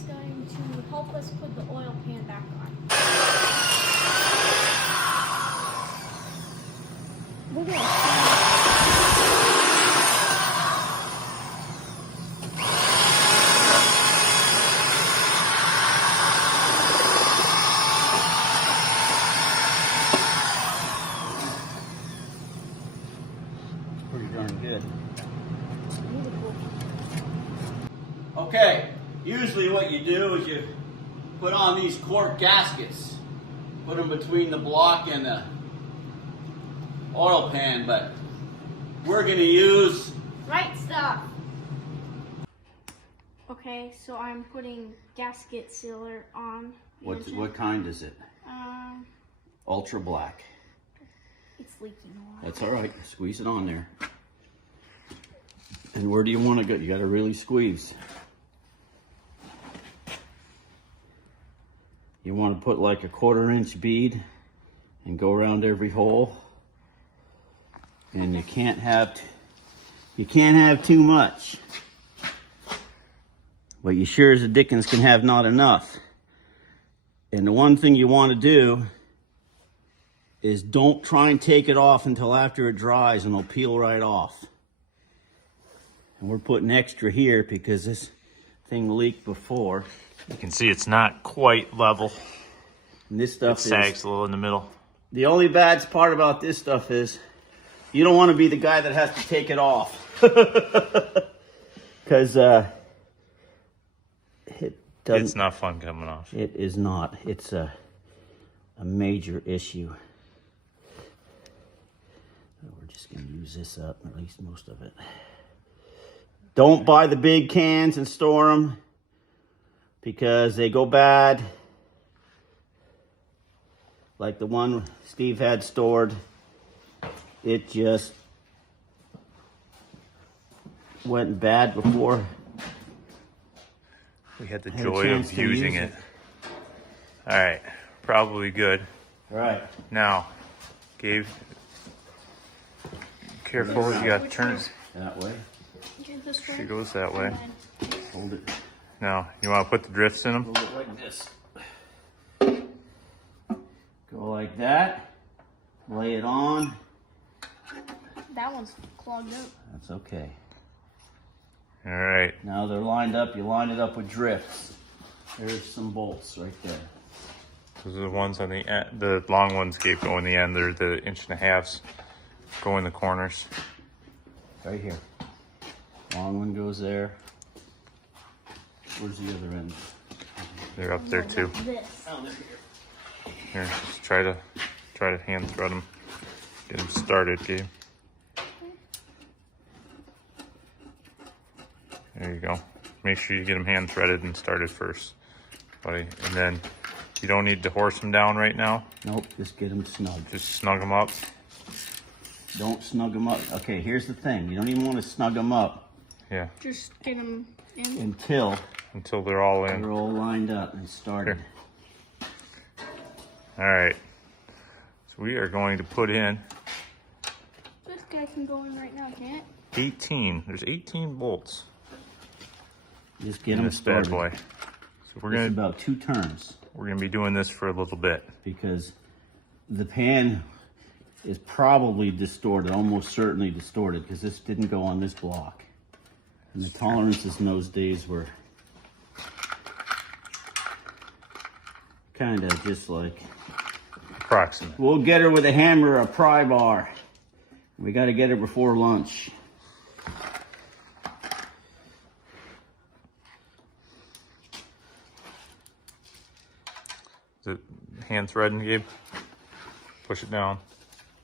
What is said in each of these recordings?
is going to help us put the oil pan back on. We're going Pretty darn good. beautiful. Okay, usually what you do is you put on these cork gaskets, put them between the block and the oil pan, but we're going to use Right stuff. Okay, so I'm putting gasket sealer on. the engine. what kind is it? Ultra black. It's leaking a lot. That's all right. Squeeze it on there. And where do you want to go? You got to really squeeze. You want to put like a 1/4 inch bead and go around every hole. And you can't have too much. But you sure as the dickens can have not enough. And the one thing you want to do is don't try and take it off until after it dries, and it'll peel right off. And we're putting extra here because this thing leaked before. You can see it's not quite level. And this It stuff sags a little in the middle. The only bad part about this stuff is you don't want to be the guy that has to take it off. Because It's not fun coming off. It is not. It's a major issue. We're just going to use this up, at least most of it. Don't buy the big cans and store them because they go bad. Like the one Steve had stored, it just went bad before We had the Had a joy chance of to using use it. All right, probably good. All right. Now, Gabe, careful, you gotta turn it. That way. Okay, this way. She goes that way. Hold it. Now, you wanna put the drifts in them? Hold it like this. Go like that. Lay it on. That one's clogged up. That's okay. All right, Now they're lined up. You line it up with drifts. There's some bolts right there. those are the ones on the end. The long ones, Gabe, go in the end. They're the 1.5 inch. Go in the corners. Right here. Long one goes there. Where's the other end? They're up there too. This. Oh, they're here. Here, just try to hand thread them. Get them started, Gabe. There you go. Make sure you get them hand threaded and started first, buddy. And then you don't need to horse them down right now. Nope, just get them snug. Just snug them up. Don't snug them up. Okay, here's the thing. You don't even want to snug them up Yeah, Just get them in. until until they're all in. they're all lined up and started. Here. All right. So we are going to put in This guy can go in right now, can't it? 18. There's 18 bolts Just get in them this bad started. boy. So we're It's gonna about 2 turns be doing this for a little bit. because the pan is probably distorted, almost certainly distorted, because this didn't go on this block. And the tolerances in those days were kind of just like, Approximate. we'll get her with a hammer or a pry bar. We got to get her before lunch. Is it hand threading, Gabe? Push it down.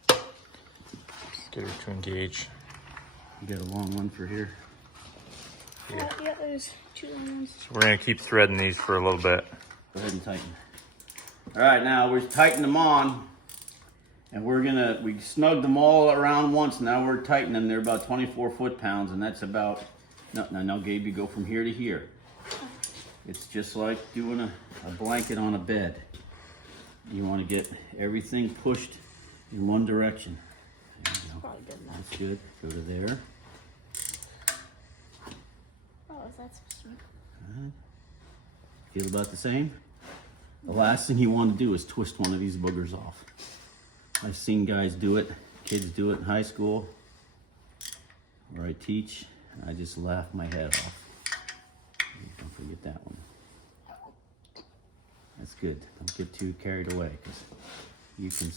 Get her to engage. You got a long one for here. Yeah. Yeah, there's 2 ones. So we're gonna keep threading these for a little bit. Go ahead and tighten. All right, now we're tightening them on, and we snugged them all around once. Now we're tightening them. They're about 24 foot-pounds, and that's about, no, Gabe, you go from here to here. It's just like doing a blanket on a bed. You want to get everything pushed in one direction. There you go. Probably good enough. That's good. Go to there. Oh, is that supposed to be? Feel about the same? The last thing you want to do is twist one of these boogers off. I've seen guys do it, kids do it in high school, where I teach, and I just laugh my head off. Don't forget that one. That's good. Don't get too carried away, because you can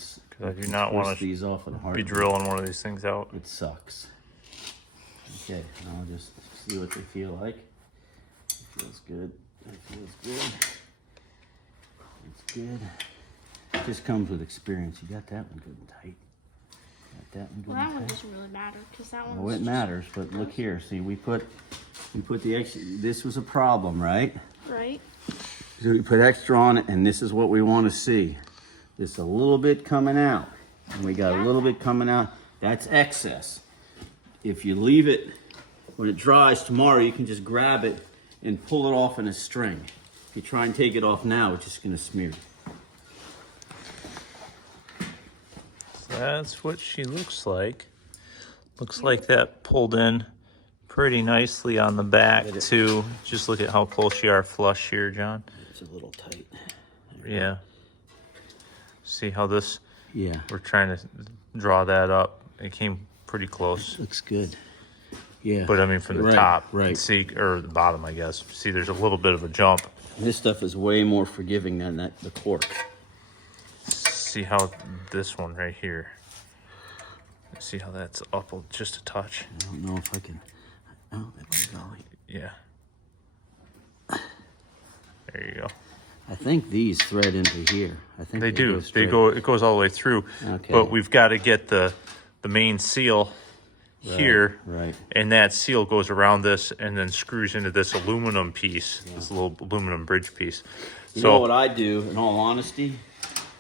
I do not want twist to these off in a be heartbeat. drilling one of these things out. It sucks. Okay, I'll just see what they feel like. It feels good. It feels good. It's good. It just comes with experience. You got that one good and tight. Got that one good Well, that and one tight. doesn't really matter because that one. Well, was it just- matters, but look here. See, we put the extra. This was a problem, right? Right. So we put extra on it, and this is what we want to see. Just a little bit coming out, and we got a little bit coming out. That's excess. If you leave it when it dries tomorrow, you can just grab it and pull it off in a string. If you try and take it off now, it's just going to smear. That's what she looks like. Looks like that pulled in pretty nicely on the back too. Just look at how close you are flush here, John. It's a little tight. Yeah. See how this, Yeah, we're trying to draw that up. It came pretty close. looks good. Yeah. But I mean from the Right, top, right. see, or the bottom, I guess. See, there's a little bit of a jump. This stuff is way more forgiving than the cork. See how this one right here. See how that's up just a touch. I don't know if I can. Oh, that's golly. Yeah. There you go. I think these thread into here. I think They do. They straight. go. It goes all the way through. Okay. But we've got to get the main seal here, Right. and that seal goes around this and then screws into this aluminum piece, this little aluminum bridge piece. You So know what I do? In all honesty,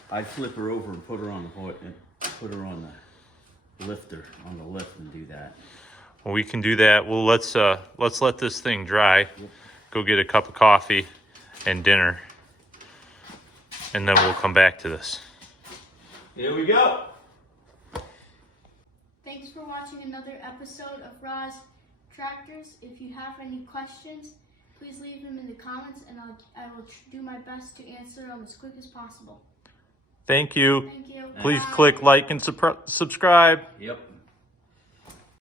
I flip her over and put her on the lifter on the lift and do that. well, we can do that. Well, let's let this thing dry. Go get a cup of coffee and dinner, and then we'll come back to this. Here we go. Thanks for watching another episode of Roz Tractors. If you have any questions, please leave them in the comments, and I will do my best to answer them as quick as possible. Thank you. Thank you. Please Bye. click like and subscribe. Yep.